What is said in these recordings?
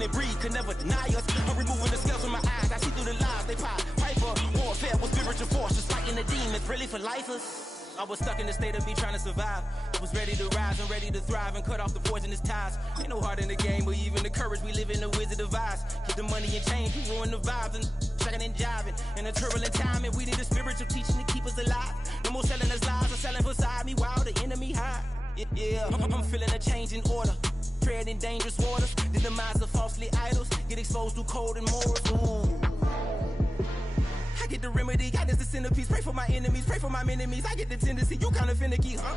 they breathe, could never deny us. I'm removing the scales from my eyes, I see through the lies they pop. Piper, warfare with spiritual forces, fighting the demons, really for lifers. I was stuck in the state of me trying to survive. I was ready to rise and ready to thrive and cut off the poisonous ties. Ain't no heart in the game, but even the courage we live in the wizard of Oz. Keep the money and change, we ruin the vibes and checking and jiving. In a turbulent time, and we need a spiritual teaching to keep us alive. No more selling us lies or selling beside me while the enemy hide. Yeah, I'm feeling a change in order. Treading dangerous waters, the demise of falsely idols. Get exposed through cold and morals. Ooh. I get the remedy, God is the centerpiece. Pray for my enemies, pray for my enemies. I get the tendency, you kinda finicky, huh?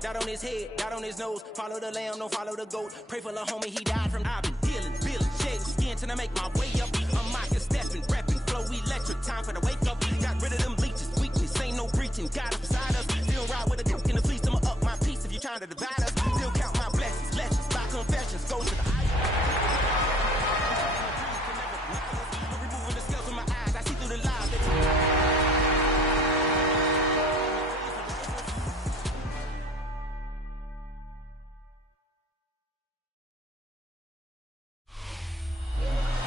Dot on his head, dot on his nose. Follow the lamb, don't follow the goat. Pray for the homie, he died from. I've been healing, building, shedding skin till I make my way up. I'm mocking, stepping, repping, flow electric. Time for the wake up. Got rid of them leeches, weakness, ain't no breaching. God is beside us. Still ride with a duke in the fleece. I'ma up my piece if you're trying to divide us. Still count my blessings, lessons, by confessions. Go to the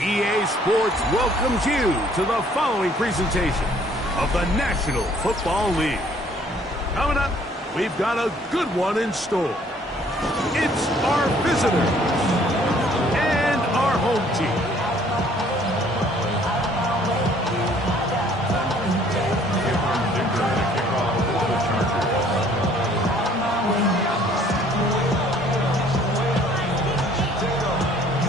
EA Sports welcomes you to the following presentation of the National Football League. Coming up, we've got a good one in store. It's our visitors and our home team.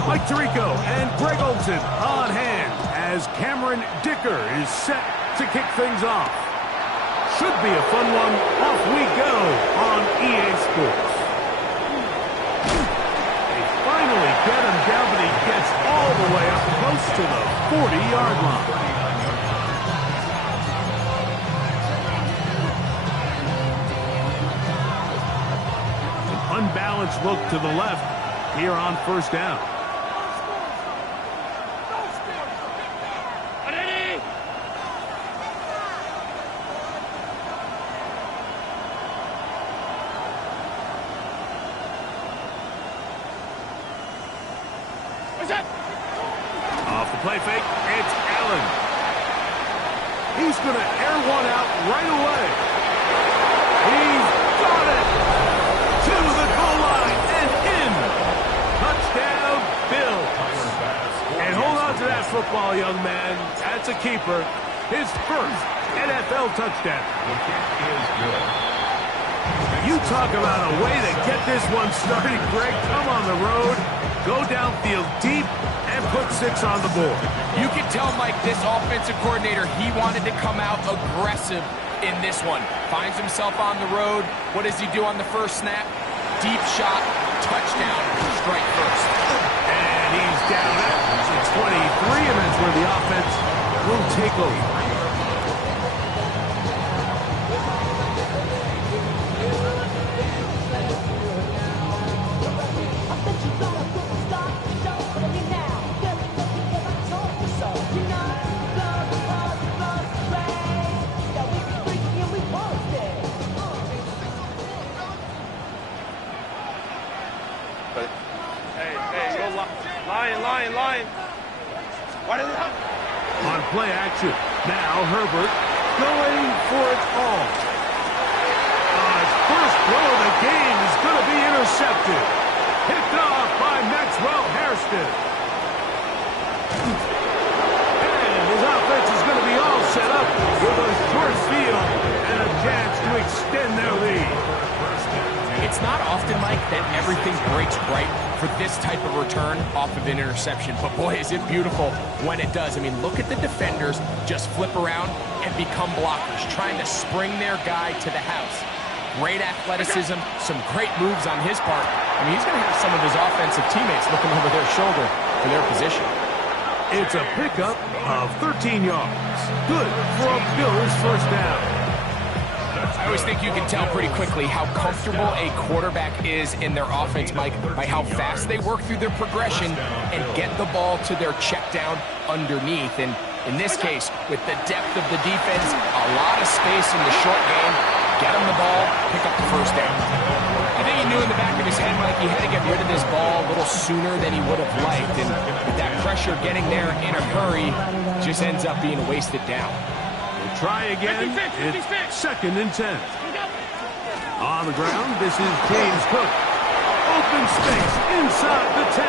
Mike Tirico and Greg Olsen on hand as Cameron Dicker is set to kick things off. Should be a fun one. Off we go on EA Sports. They finally get him down, but he gets all the way up close to the 40-yard line. An unbalanced look to the left here on first down. Off the play fake, it's Allen. He's going to air one out right away. He's got it to the goal line and in. Touchdown, Bill. And hold on to that football, young man. That's a keeper. His first NFL touchdown. You talk about a way to get this one started, Greg. Come on the road. Go downfield deep and put 6 on the board. You can tell, Mike, this offensive coordinator, he wanted to come out aggressive in this one. Finds himself on the road. What does he do on the first snap? Deep shot, touchdown, strike first. And he's down at 23, and that's where the offense will take over. Lion. What is it? On play action. Now Herbert going for it all. His first throw of the game is going to be intercepted. Picked off by Maxwell Hairston. And his offense is going to be all set up with a short field and a chance to extend their lead. It's not often, Mike, that everything breaks right for this type of return off of an interception. But boy, is it beautiful when it does. I mean, look at the defenders just flip around and become blockers, trying to spring their guy to the house. Great athleticism, some great moves on his part. I mean, he's going to have some of his offensive teammates looking over their shoulder for their position. It's a pickup of 13 yards. Good for a Bills first down. I always think you can tell pretty quickly how comfortable a quarterback is in their offense, Mike, by how fast they work through their progression and get the ball to their check down underneath. And in this case, with the depth of the defense, a lot of space in the short game, get them the ball, pick up the first down. I think he knew in the back of his head, Mike, he had to get rid of this ball a little sooner than he would have liked. And with that pressure getting there in a hurry just ends up being a wasted down. We'll try again. It's 2nd and 10. On the ground, this is James Cook. Open space inside the 10.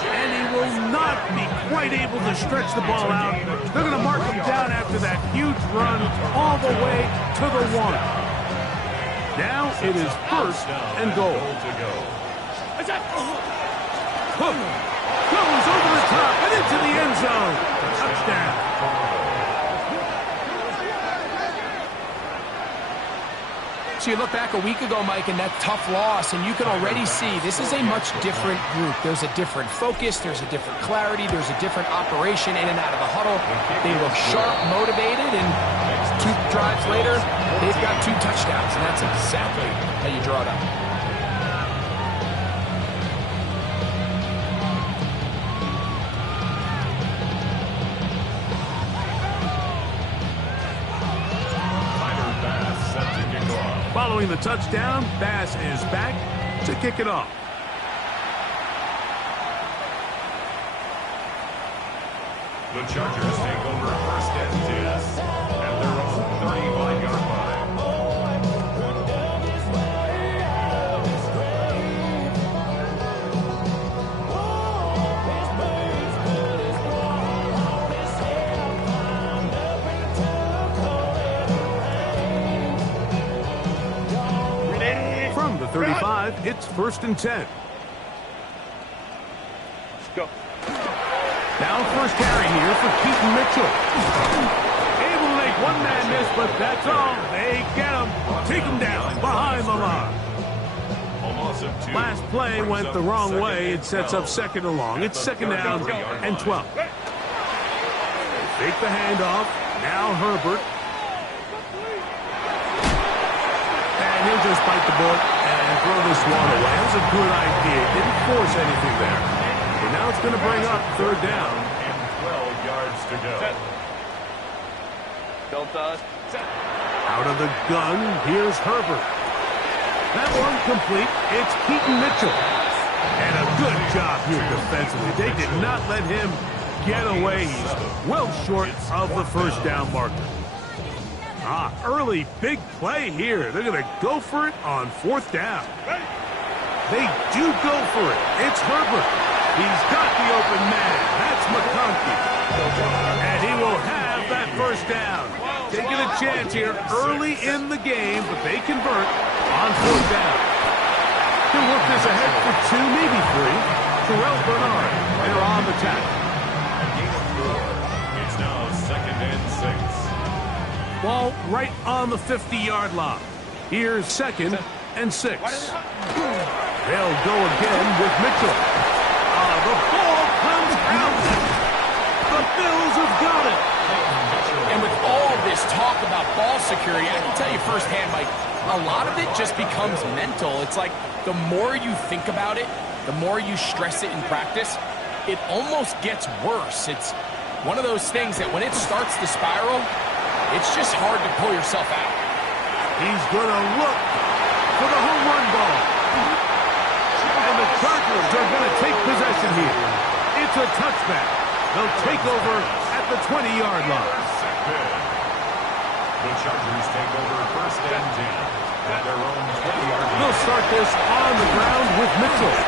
And he will not be quite able to stretch the ball out. They're going to mark him down after that huge run all the way to the 1. Now it is 1st and goal. Cook goes over the top and into the end zone. Touchdown. So you look back a week ago, Mike, and that tough loss, and you can already see this is a much different group. There's a different focus, there's a different clarity, there's a different operation in and out of the huddle. They look sharp, motivated, and 2 drives later, they've got 2 touchdowns, and that's exactly how you draw it up. Following the touchdown, Bass is back to kick it off. The Chargers take over 1st and 10 at their own 35-yard line. From the 35, it's 1st and 10. Let's go. Now first carry here for Keaton Mitchell. Able to make one man miss, but that's all. They get him. Take him down behind the line. Last play went the wrong way. It sets up 2nd and long. It's 2nd down and 12. Fake the handoff. Now Herbert. And he'll just bite the bullet and throw this one away. That was a good idea. Didn't force anything there. But now it's going to bring up 3rd down. And 12 yards to go. Don't touch. Out of the gun, here's Herbert. That one complete. It's Keaton Mitchell. And a good job here defensively. They did not let him get away. He's well short of the 1st down marker. Early big play here. They're going to go for it on 4th down. They do go for it. It's Herbert. He's got the open man. That's McConkey. And he will have that 1st down. Taking a chance here early in the game, but they convert on 4th down. He'll work this ahead for 2, maybe 3. Terrell Bernard, they're on the tackle. A gain of 4. It's now 2nd and 6. Ball right on the 50-yard line. Here's 2nd and 6. They'll go again with Mitchell. The ball comes out. The Bills have got it. And with all this talk about ball security, I can tell you firsthand, Mike, a lot of it just becomes mental. It's like the more you think about it, the more you stress it in practice, it almost gets worse. It's one of those things that when it starts to spiral, it's just hard to pull yourself out. He's going to look for the home run ball. And the Chargers are going to take possession here. It's a touchback. They'll take over at the 20-yard line. The Chargers take over 1st and 10 at their own 20-yard line. They'll start this on the ground with Mitchell.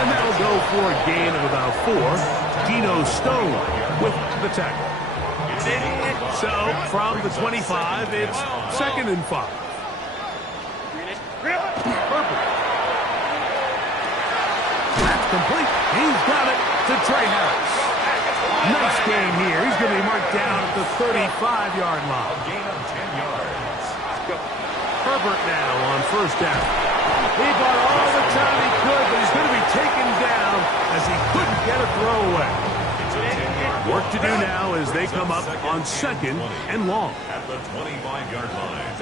And that'll go for a gain of about 4. Geno Stone with the tackle. So, from the 25, it's 2nd and 5. Perfect. That's complete. He's got it to Trey Harris. Nice game here. He's going to be marked down at the 35-yard line. A gain of 10 yards. Herbert now on 1st down. He bought all the time he could, but he's going to be taken down as he couldn't get a throw away. Work to do now as they come up on 2nd and long. At the 25-yard line.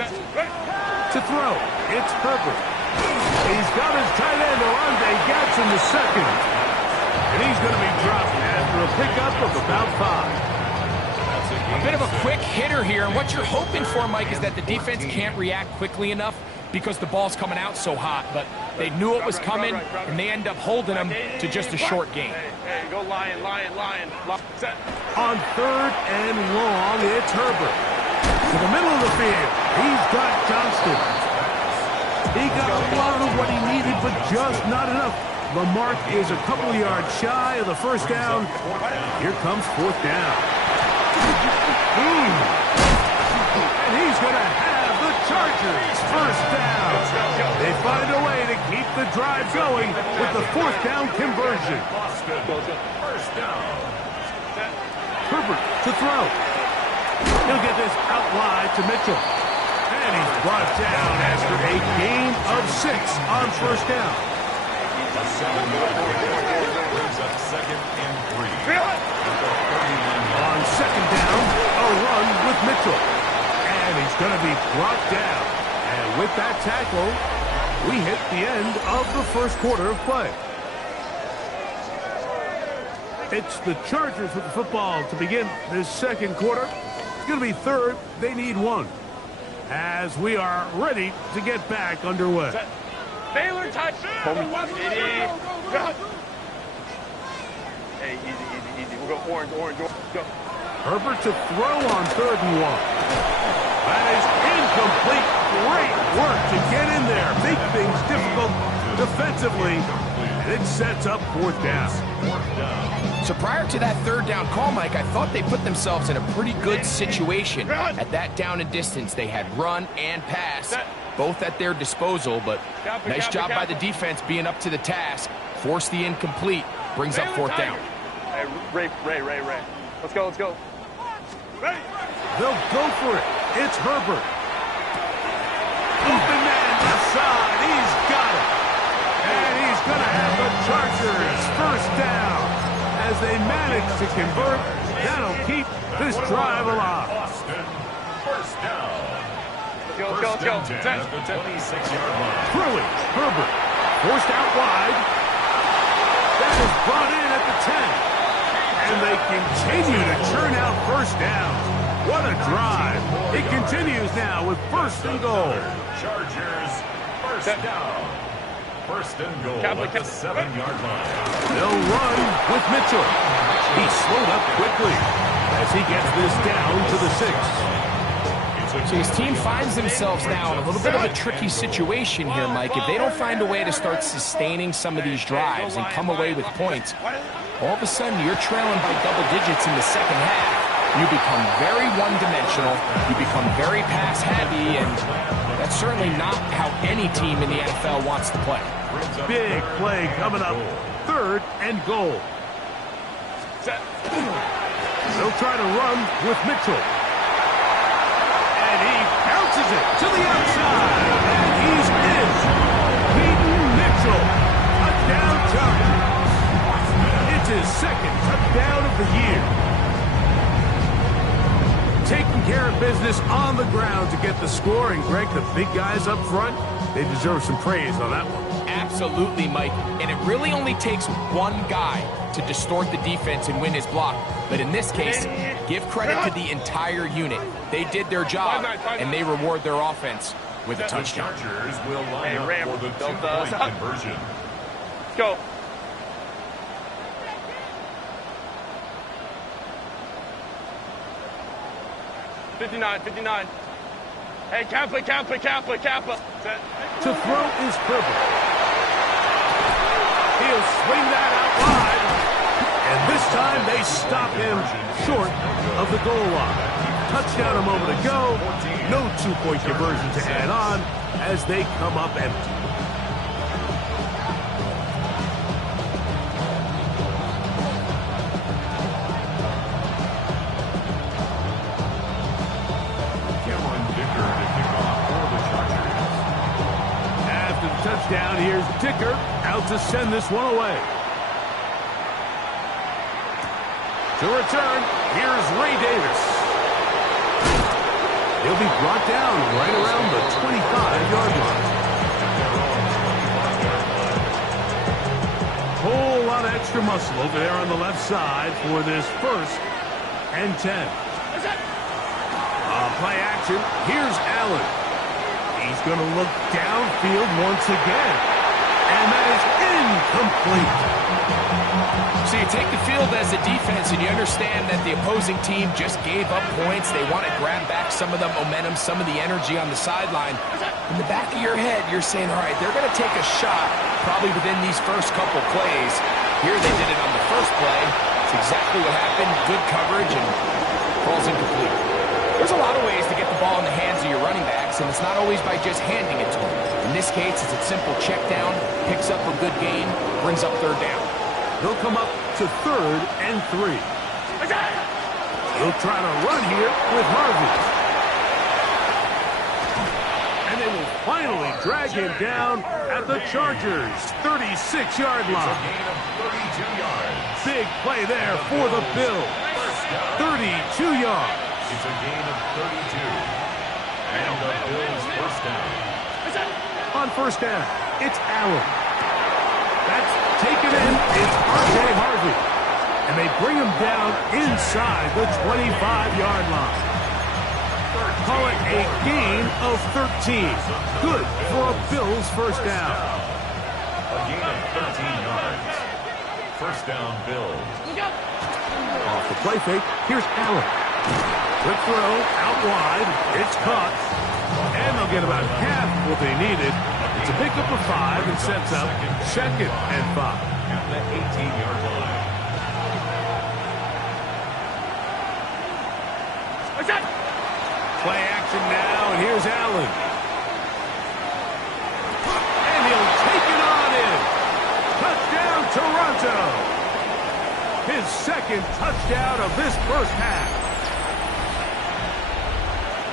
To throw, it's Herbert. He's got his tight end, Orlando Gadsden, the 2nd. And he's going to be dropped after a pickup of about 5. A bit of a quick hitter here, and what you're hoping for, Mike, is that the defense can't react quickly enough because the ball's coming out so hot, but they knew it was coming, and they end up holding them to just a short gain. Hey, go lion. Set. On 3rd and long, it's Herbert. To the middle of the field, he's got Johnston. He got a lot of what he needed, but just not enough. The mark is a couple yards shy of the first down. Here comes 4th down. And he's going to have the Chargers first down. They find a way to keep the drive going with the 4th down conversion. First down. Herbert to throw. He'll get this out wide to Mitchell. And he's brought down after a gain of 6 on first down. A 7-yard brings up 2nd and 3. On 2nd down, a run with Mitchell. And he's going to be brought down. And with that tackle, we hit the end of the first quarter of play. It's the Chargers with the football to begin this second quarter. It's going to be 3rd. They need 1. As we are ready to get back underway. Baylor touch. Hey, easy. We'll go orange. Go. Herbert to throw on 3rd and 1. That is incomplete. Great work to get in there. Make things difficult defensively. And it sets up 4th down. So prior to that 3rd down call, Mike, I thought they put themselves in a pretty good situation. At that down and distance, they had run and pass, both at their disposal, but nice job by the defense being up to the task. Force the incomplete, brings up 4th down. Hey, Ray. Let's go. Ray. They'll go for it. It's Herbert. Open man left side. He's got it. And he's going to have the Chargers first down. As they manage to convert, that'll keep this drive alive. Boston, first down. Let's go. At the 26-yard line. Throwing, Herbert. Forced out wide. That is brought in at the 10. And they continue to churn out first downs. What a drive. It continues now with 1st and goal. Chargers, first down. 1st and goal at the 7-yard line. They'll run with Mitchell. He slowed up quickly as he gets this down to the 6. So his team finds themselves now in a little bit of a tricky situation here, Mike. If they don't find a way to start sustaining some of these drives and come away with points, all of a sudden you're trailing by double digits in the second half. You become very one-dimensional, you become very pass-heavy, and that's certainly not how any team in the NFL wants to play. Big play coming up. 3rd and goal. They'll try to run with Mitchell. And he bounces it to the outside. And he's in. Peyton Mitchell. Touchdown Chargers. It's his 2nd touchdown of the year. Taking care of business on the ground to get the score. And Greg, the big guys up front, they deserve some praise on that one. Absolutely, Mike. And it really only takes one guy to distort the defense and win his block. But in this case, give credit to the entire unit. They did their job, and they reward their offense with a touchdown. The Chargers will line up for the 2-point conversion. Let's go. $59. Hey, Kappa. To throw is Herbert. He'll swing that out wide. And this time they stop him short of the goal line. Touchdown a moment ago. No 2-point conversion to add on as they come up empty. Touchdown, here's Dicker out to send this one away. To return, here's Ray Davis. He'll be brought down right around the 25-yard line. Whole lot of extra muscle over there on the left side for this 1st and 10. Play action, here's Allen. He He's going to look downfield once again. And that is incomplete. So you take the field as a defense and you understand that the opposing team just gave up points. They want to grab back some of the momentum, some of the energy on the sideline. In the back of your head, you're saying, all right, they're going to take a shot probably within these first couple plays. Here they did it on the first play. It's exactly what happened. Good coverage and falls incomplete. There's a lot of ways to get the ball in the hands of your running backs, and it's not always by just handing it to them. In this case, it's a simple check down, picks up a good gain, brings up third down. He'll come up to 3rd and 3. He'll try to run here with Harvey. And they will finally drag him down at the Chargers' 36-yard line. Gain of 32 yards. Big play there for the Bills. 32 yards. It's a gain of 32. And the Bills first down. On first down, it's Allen. That's taken in. It's R.J. Harvey. And they bring him down inside the 25-yard line. Call it a gain of 13. Good for a Bills first down. A gain of 13 yards. First down, Bills. Off the play fake, here's Allen. Quick throw, out wide. It's caught. And they'll get about half what they needed. It's a pickup of 5 and sets up 2nd and 5. At the 18-yard line. Play action now, and here's Allen. And he'll take it on in. Touchdown, Toronto. His 2nd touchdown of this first half.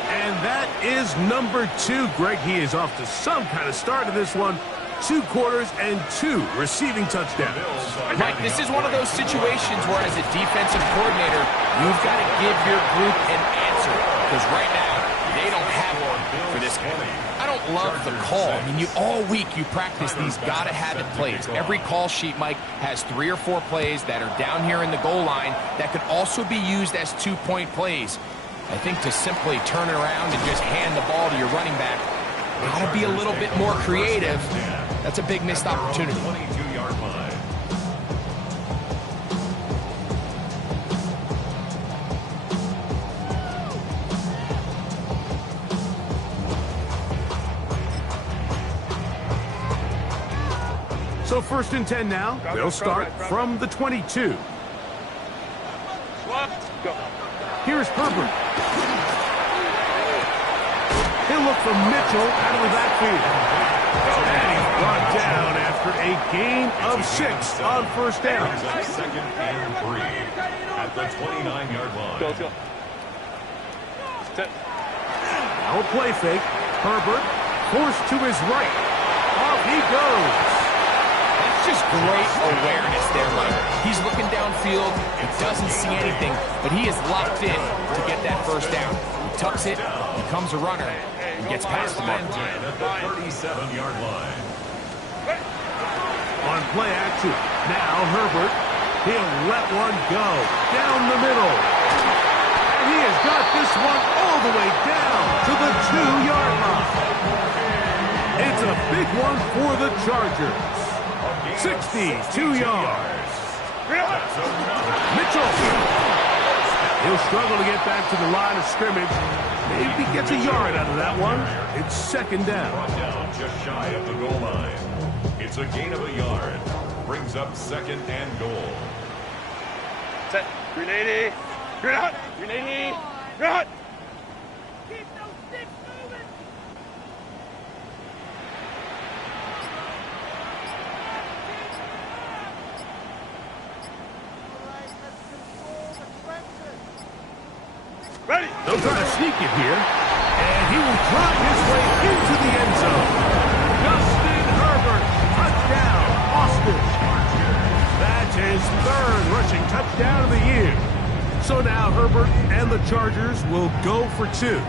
And that is number 2. Greg, he is off to some kind of start to this one. 2 quarters and 2 receiving touchdowns. Mike, this is one of those situations where as a defensive coordinator, you've got to give your group an answer. Because right now, they don't have one for this game. I don't love the call. I mean, all week you practice these gotta-have-it plays. Every call sheet, Mike, has 3 or 4 plays that are down here in the goal line that could also be used as 2-point plays. I think to simply turn it around and just hand the ball to your running back, gotta be a little bit more creative. That's a big missed opportunity. 22-yard line. So 1st and 10 now. They'll start from the 22. Go. Here's Herbert. He'll look for Mitchell out of the backfield. And he's brought down after a gain of 6 on first down. 2nd and 3 at the 29-yard line. Go, let's go. Now a play fake. Herbert forced to his right. Off he goes. Just great awareness there, Mike. He's looking downfield. He doesn't see anything, but he is locked in to get that first down. He tucks it, becomes a runner, and gets past the mark. At the 37-yard line. On play action. Now Herbert. He'll let one go. Down the middle. And he has got this one all the way down to the 2-yard line. It's a big one for the Chargers. 62 yards. Mitchell. He'll struggle to get back to the line of scrimmage. Maybe gets a yard out of that one. It's 2nd down. Brought down just shy of the goal line. It's a gain of a yard. Brings up 2nd and goal. Set. 380. You're out. 380. You're out. Ready. They'll try to sneak it here. And he will drive his way into the end zone. Justin Herbert. Touchdown, Austin. That's his 3rd rushing touchdown of the year. So now Herbert and the Chargers will go for 2.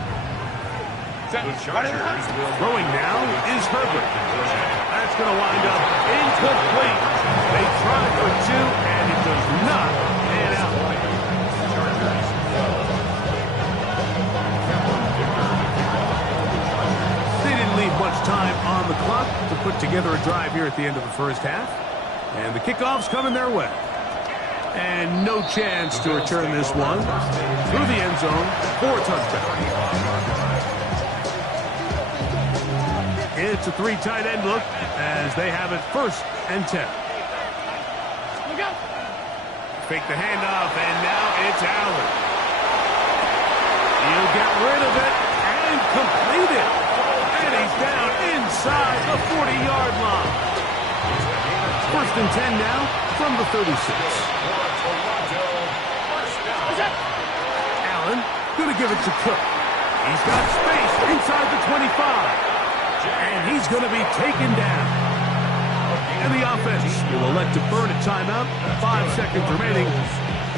The Chargers will... Throwing now is Herbert. That's going to wind up incomplete. They tried for 2, and it does not pan out. They didn't leave put together a drive here at the end of the first half. And the kickoff's coming their way. And no chance to return this one through the end zone for a touchdown. It's a 3 tight end look as they have it 1st and 10. Fake the handoff, and now it's Allen. He'll get rid of it and complete it. And he's down inside the 40-yard line. 1st and 10 now from the 36. Allen going to give it to Cook. He's got space inside the 25. And he's going to be taken down. And the offense will elect to burn a timeout. 5 seconds remaining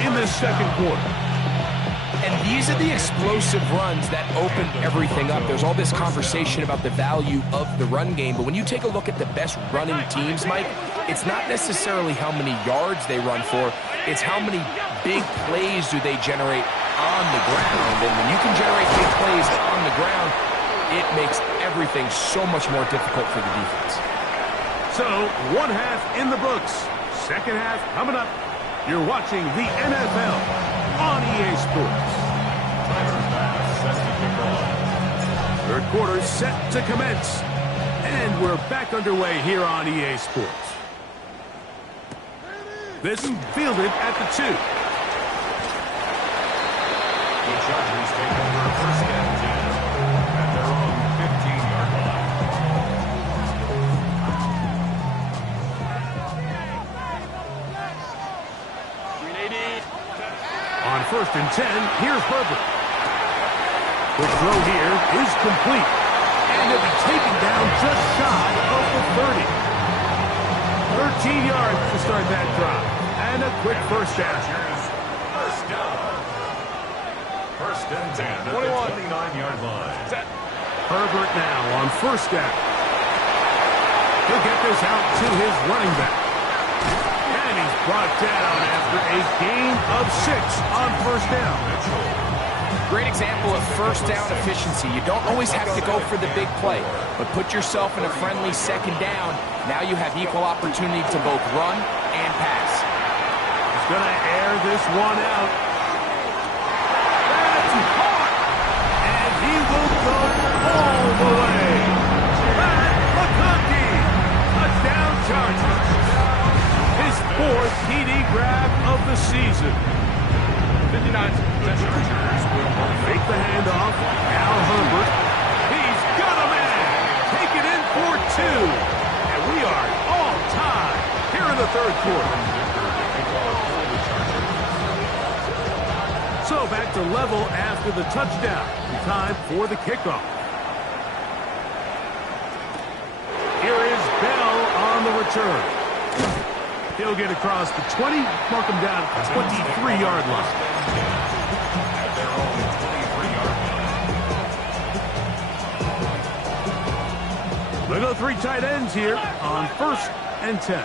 in this second quarter. And these are the explosive runs that open everything up. There's all this conversation about the value of the run game, but when you take a look at the best running teams, Mike, it's not necessarily how many yards they run for, it's how many big plays do they generate on the ground. And when you can generate big plays on the ground, it makes everything so much more difficult for the defense. So, 1 half in the books. Second half coming up. You're watching the NFL on EA Sports. Third quarter set to commence. And we're back underway here on EA Sports. This fielded at the 2. The Chargers take over 1st and 10 at their own 15-yard line. On 1st and 10, here's Herbert. The throw here is complete. And he'll be taken down just shy of the 30. 13 yards to start that drive. And a quick first down. First down. 1st and 10 at the 29-yard line. Herbert now on 1st down. He'll get this out to his running back. And he's brought down after a gain of 6 on 1st down. Great example of 1st down efficiency. You don't always have to go for the big play, but put yourself in a friendly 2nd down. Now you have equal opportunity to both run and pass. He's going to air this one out. That's hard. And he will go all the way. Pat McConkey. Touchdown Chargers. His 4th TD grab of the season. 59. Chargers will fake the handoff. Al Herbert. He's got a man. Take it in for 2. And we are all tied here in the 3rd quarter. So back to level after the touchdown. Time for the kickoff. Here is Bell on the return. He'll get across the 20, mark him down at the 23-yard line. At their own 23-yard line. They go 3 tight ends here on 1st and 10.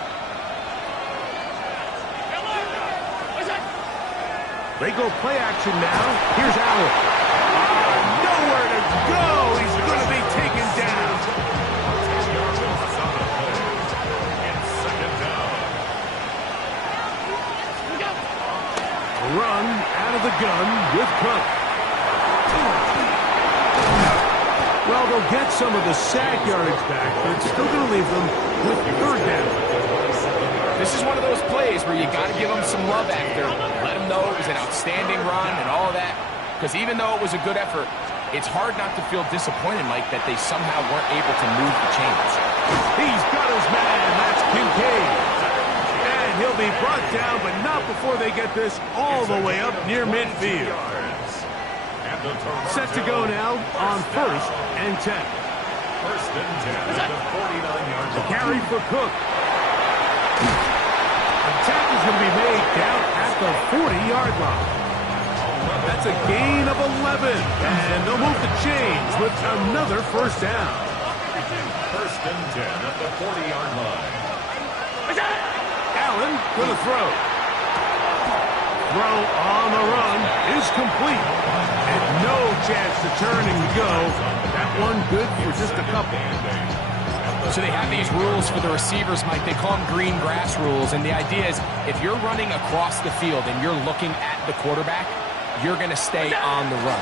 They go play action now. Here's Allen. Nowhere to go. He's going to be taken down. Run out of the gun with Cook. Well, they'll get some of the sack yardage back, but it's still going to leave them with 3rd down. This is one of those plays where you got to give them some love after. Let them know it was an outstanding run and all of that. Because even though it was a good effort, it's hard not to feel disappointed, Mike, that they somehow weren't able to move the chains. He's got his man. That's Kincaid. He'll be brought down, but not before they get this all the way up near midfield. Set to go now on 1st and 10. 1st and 10 at the 49-yard line. Carry for Cook. The tackle's going to be made down at the 40-yard line. That's a gain of 11, and they'll move the chains with another 1st down. 1st and 10 at the 40-yard line. Allen with a throw. Throw on the run is complete. And no chance to turn and go. That one good for just a couple. So they have these rules for the receivers, Mike. They call them green grass rules, and the idea is if you're running across the field and you're looking at the quarterback, you're going to stay on the run.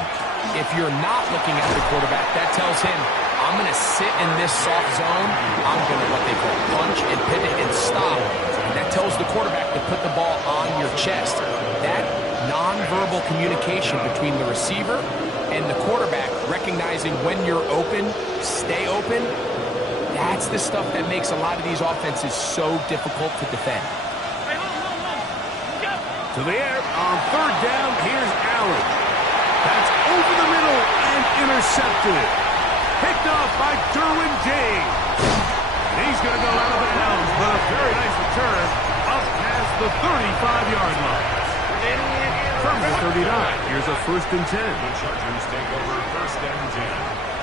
If you're not looking at the quarterback, that tells him, I'm going to sit in this soft zone. I'm going to what they call punch and pivot and stop. And that tells the quarterback to put the ball on your chest. That nonverbal communication between the receiver and the quarterback, recognizing when you're open, stay open, that's the stuff that makes a lot of these offenses so difficult to defend. To the air on third down, here's Allen. That's over the middle and intercepted. Picked off by Derwin James. He's going to go out of bounds, but a very nice return up past the 35-yard line. From the 39, here's a 1st and 10. The Chargers take over 1st and 10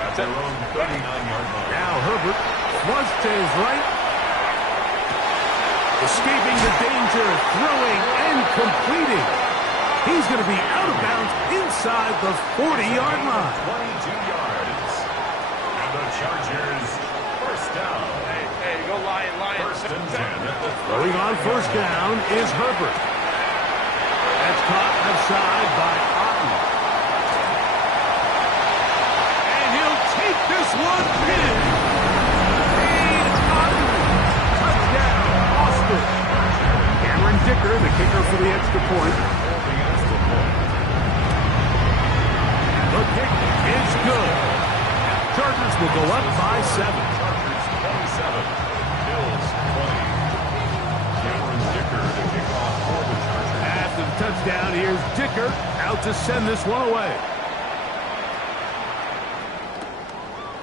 at their own 39-yard line. Now Herbert was to his right. Escaping the danger, throwing and completing. He's going to be out of bounds inside the 40-yard line. 22 yards. And the Chargers, 1st down. Hey, go Lion. 1st and 10 at the Throwing on 1st down is Herbert. That's caught outside by Otten. And he'll take this one in. Reed Otten. Touchdown, Austin. Cameron Dicker, the kicker for the extra point. The kick is good. Chargers will go up by 7. Chargers 27, Bills 20. Cameron Dicker to kick off for the Chargers. After the touchdown, here's Dicker out to send this one away.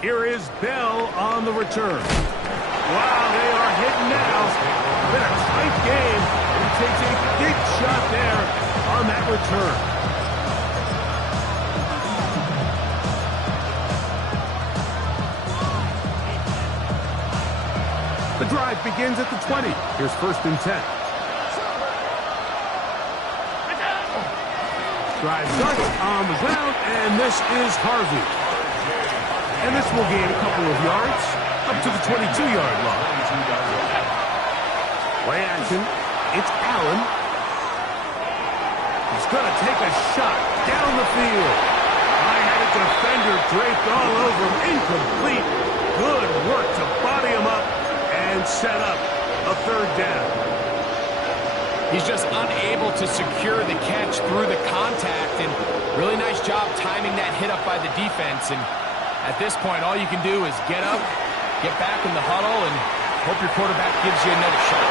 Here is Bell on the return. Wow, they are hitting now. Been a tight game. He takes a big shot there on that return. The drive begins at the 20. Here's 1st and 10. Drive starts on the ground, and this is Harvey. And this will gain a couple of yards up to the 22-yard line. Play action. It's Allen. He's going to take a shot down the field. I had a defender draped all over him. Incomplete. Good work to body him up and set up a 3rd down. He's just unable to secure the catch through the contact, and really nice job timing that hit up by the defense. And at this point, all you can do is get up, get back in the huddle, and hope your quarterback gives you another shot.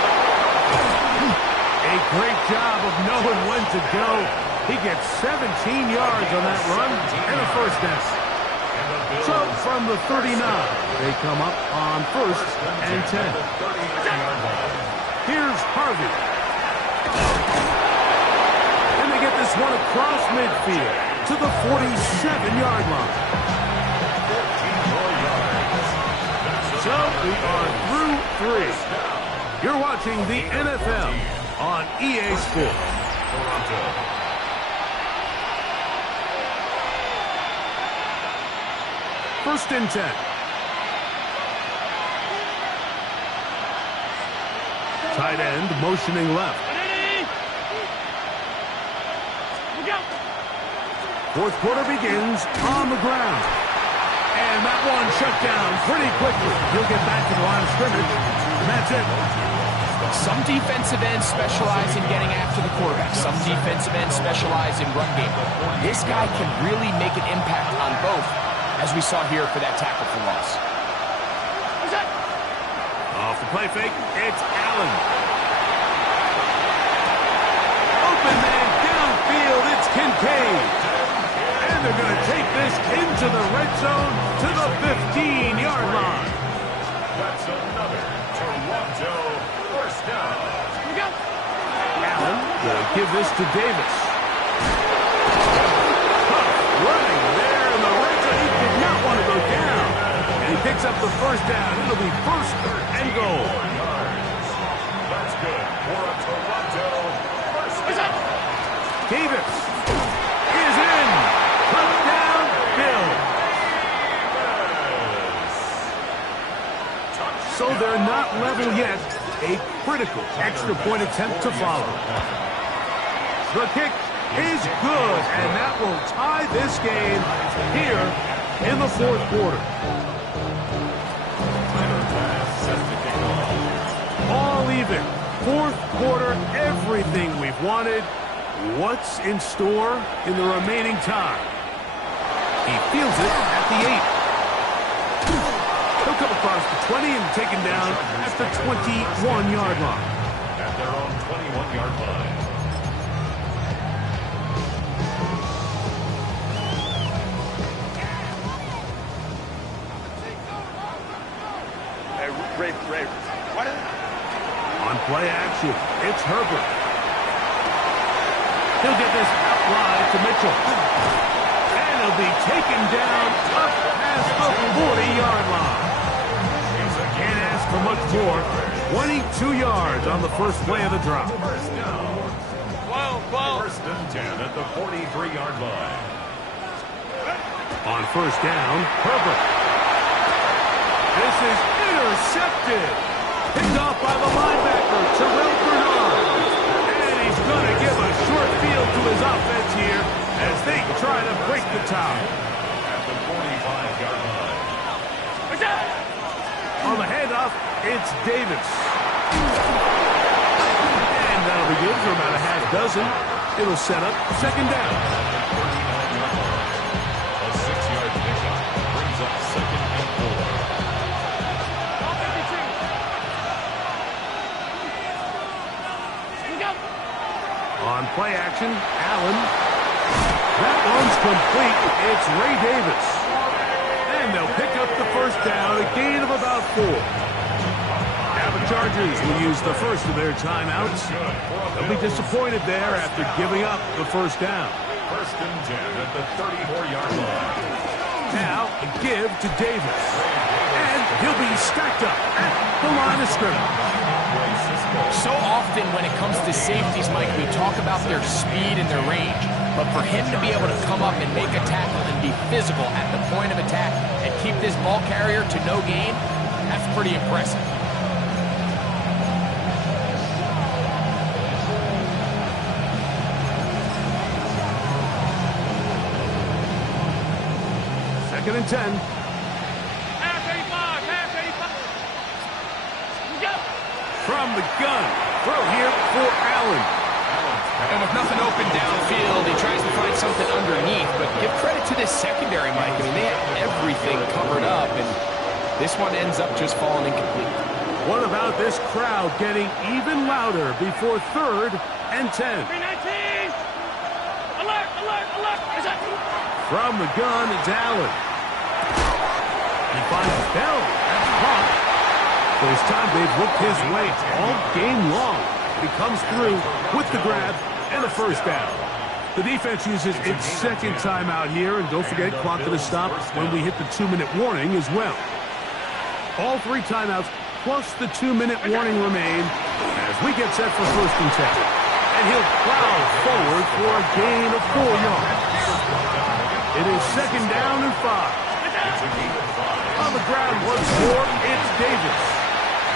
A great job of knowing when to go. He gets 17 yards on that run and a 1st down. So from the 39, they come up on 1st and 10. Here's Harvey. And they get this one across midfield to the 47-yard line. So we are through 3. You're watching the NFL on EA Sports. Toronto. 1st and 10. Tight end motioning left. 4th quarter begins on the ground. And that one shut down pretty quickly. He'll get back to the line of scrimmage. And that's it. Some defensive ends specialize in getting after the quarterback. Some defensive ends specialize in run game. This guy can really make an impact on both, as we saw here for that tackle for loss. Off the play fake, it's Allen. Open man downfield, it's Kincaid. And they're going to take this into the red zone to the 15-yard line. That's another Toronto 1st down. Allen will give this to Davis. Huff running there in the red zone. He did not want to go down. And he picks up the 1st down. It'll be 1st and goal. That's good for a Toronto 1st down. Davis is in. Touchdown, Bill. possible yet. A critical extra point attempt to follow. The kick is good, and that will tie this game here in the fourth quarter. All even. Fourth quarter, everything we've wanted. What's in store in the remaining time? He feels it at the 8. He'll come across the 20 and taken down at the 21-yard line. At their own 21-yard line. Ray. What is it? On play action, it's Herbert. He'll get this out wide to Mitchell. And he'll be taken down up past the 40-yard line. Can't ask for much more. 22 yards on the first play of the drop. First down. First and 10 at the 43-yard line. On first down, Herbert. This is intercepted. Picked off by the linebacker, Terrell Bernard. And he's going to give a short field to his offense here as they try to break the tie. At the 45-yard line. On the handoff, it's Davis. And that'll be good for about a half dozen. It'll set up second down. A 6-yard pickup brings up second and 4. On play action, Allen. That one's complete. It's Ray Davis. And they'll pick up the first down, a gain of about 4. Now the Chargers will use the first of their timeouts. They'll be disappointed there after giving up the first down. First and 10 at the 34-yard line. Now a give to Davis. And he'll be stacked up at the line of scrimmage. So often when it comes to safeties, Mike, we talk about their speed and their range. But for him to be able to come up and make a tackle and be physical at the point of attack and keep this ball carrier to no gain, that's pretty impressive. Second and 10. From the gun. Throw here for Allen. And with nothing open downfield, he tries to find something underneath. But give credit to this secondary, Mike. I mean, they have everything covered up, and this one ends up just falling incomplete. What about this crowd getting even louder before third and 10? 319! Alert! From the gun, it's Allen. He finds Bell. That's caught. This time they've looked his way all game long. He comes through with the grab and a first down. The defense uses its second timeout here, and don't forget, clock to stop when we hit the 2-minute warning as well. All 3 timeouts plus the 2-minute warning remain as we get set for first and 10. And he'll plow forward for a gain of 4 yards. It is second down and 5. On the ground once more, it's Davis.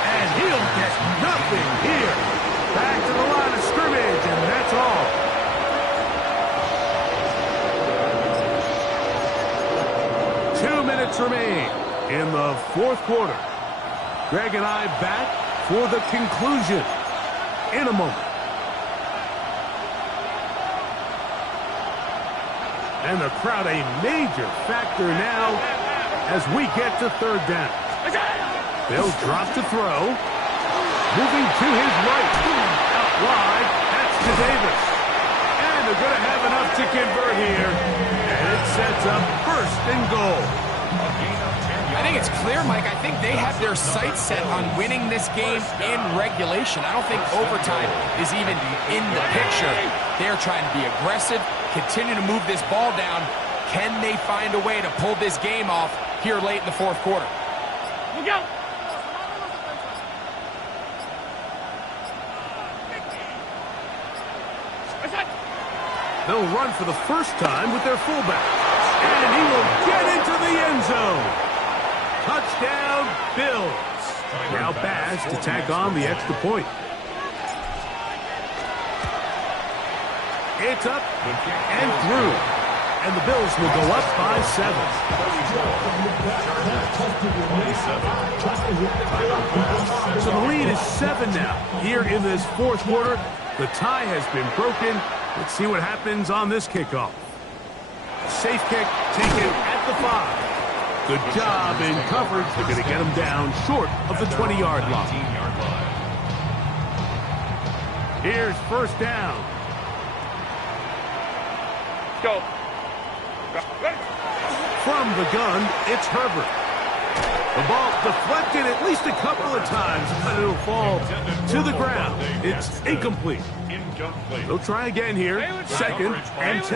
And he'll get nothing here. Back to the line of scrimmage, and that's all. Two minutes remain in the fourth quarter. Greg and I back for the conclusion in a moment. And the crowd a major factor now as we get to third down. They'll drop to throw. Moving to his right. Out wide. That's to Davis. And they're going to have enough to convert here. And it sets up first and goal. I think it's clear, Mike. I think they have their sights set on winning this game in regulation. I don't think overtime is even in the picture. They're trying to be aggressive, continue to move this ball down. Can they find a way to pull this game off here late in the fourth quarter? Look out! They'll run for the first time with their fullback. And he will get into the end zone. Touchdown, Bills. Now Baz to tack on the extra point. It's up and through. And the Bills will go up by 7. So the lead is 7 now. Here in this fourth quarter, the tie has been broken. Let's see what happens on this kickoff. Safe kick taken at the 5. Good job in coverage. They're going to get him down short of the 20-yard line. Here's first down. Go. From the gun, it's Herbert. The ball deflected at least a couple of times, but it'll fall to the ground. It's incomplete. They'll try again here. Second and 10.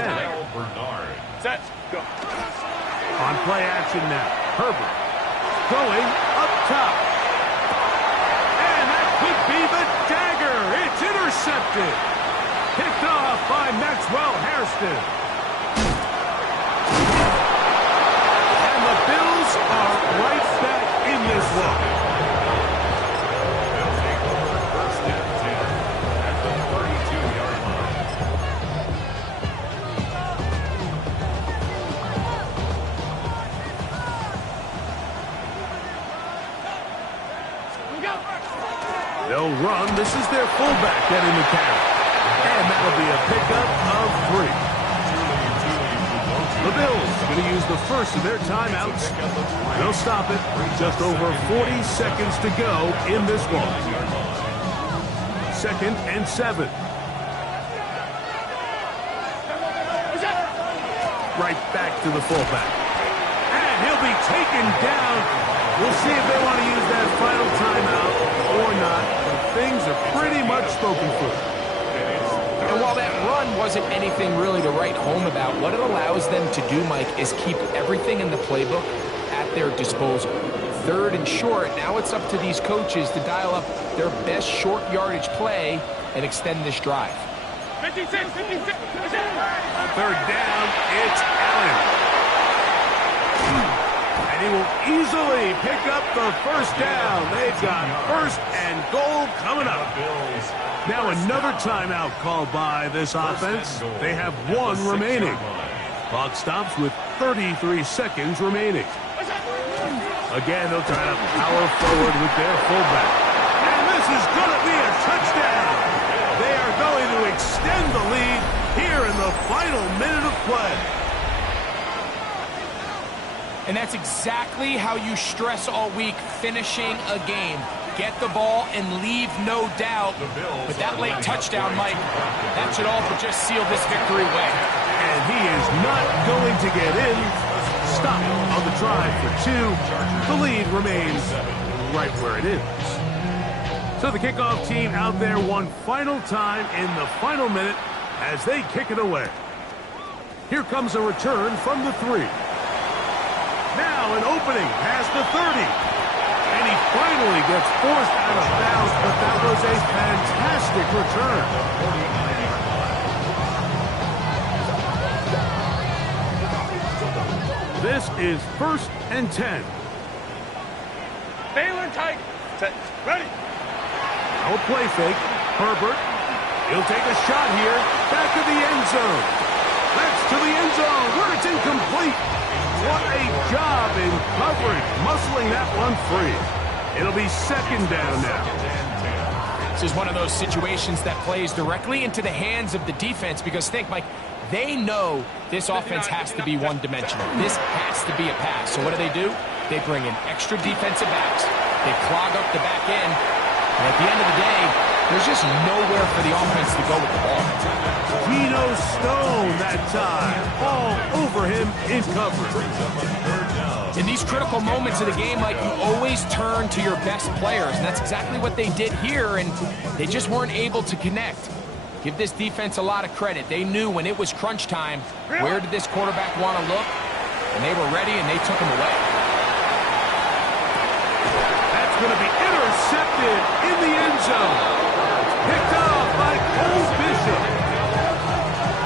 Set. Go. On play action now. Herbert going up top. And that could be the dagger. It's intercepted. Picked off by Maxwell Hairston. Are right back in this one. They'll take over first and 10 at the 32-yard line. They'll run. This is their fullback getting the carry. And that'll be a pickup of 3. The Bills going to use the first of their timeouts. They'll stop it. Just over 40 seconds to go in this one. Second and 7. Right back to the fullback. And he'll be taken down. We'll see if they want to use that final timeout or not. But things are pretty much spoken for. And while that run wasn't anything really to write home about, what it allows them to do, Mike, is keep everything in the playbook at their disposal. Third and short, now it's up to these coaches to dial up their best short yardage play and extend this drive. 56. Third down, it's Allen. And he will easily pick up the first down. They've got first and goal coming up. Now another timeout called by this offense. They have 1 remaining. Clock stops with 33 seconds remaining. Again, they'll try to power forward with their fullback. And this is going to be a touchdown. They are going to extend the lead here in the final minute of play. And that's exactly how you stress all week, finishing a game. Get the ball and leave no doubt. But that late touchdown, Mike, that should all but just seal this victory away. And he is not going to get in. Stop on the drive for 2. The lead remains right where it is. So the kickoff team out there one final time in the final minute as they kick it away. Here comes a return from the 3. Now an opening past the 30. And he finally gets forced out of bounds, but that was a fantastic return. This is first and 10. Baylor tight. Set. Ready. Now a play fake. Herbert. He'll take a shot here. Back to the end zone. That's to the end zone where it's incomplete. What a job in coverage, muscling that one free. It'll be second down now. This is one of those situations that plays directly into the hands of the defense because think, Mike, they know this offense has to be one-dimensional. This has to be a pass. So what do? They bring in extra defensive backs. They clog up the back end. And at the end of the day, there's just nowhere for the offense to go with the ball. Geno Stone that time. All over him in coverage. In these critical moments of the game, like, you always turn to your best players, and that's exactly what they did here, and they just weren't able to connect. Give this defense a lot of credit. They knew when it was crunch time, where did this quarterback want to look, and they were ready, and they took him away. That's going to be intercepted in the end zone. Picked off by Cole Bishop.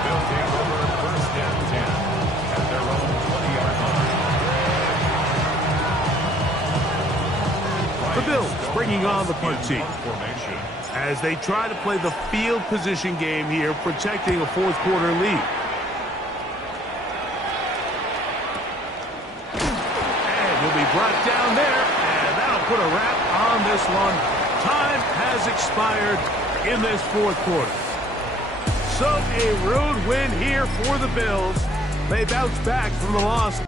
They'll take over first and 10 at their own 20-yard line. The Bills taking on the punt team Formation. as they try to play the field position game here, protecting a fourth quarter lead. And he'll be brought down there, and that'll put a wrap on this one. Time has expired in this fourth quarter. So a road win here for the Bills. They bounce back from the loss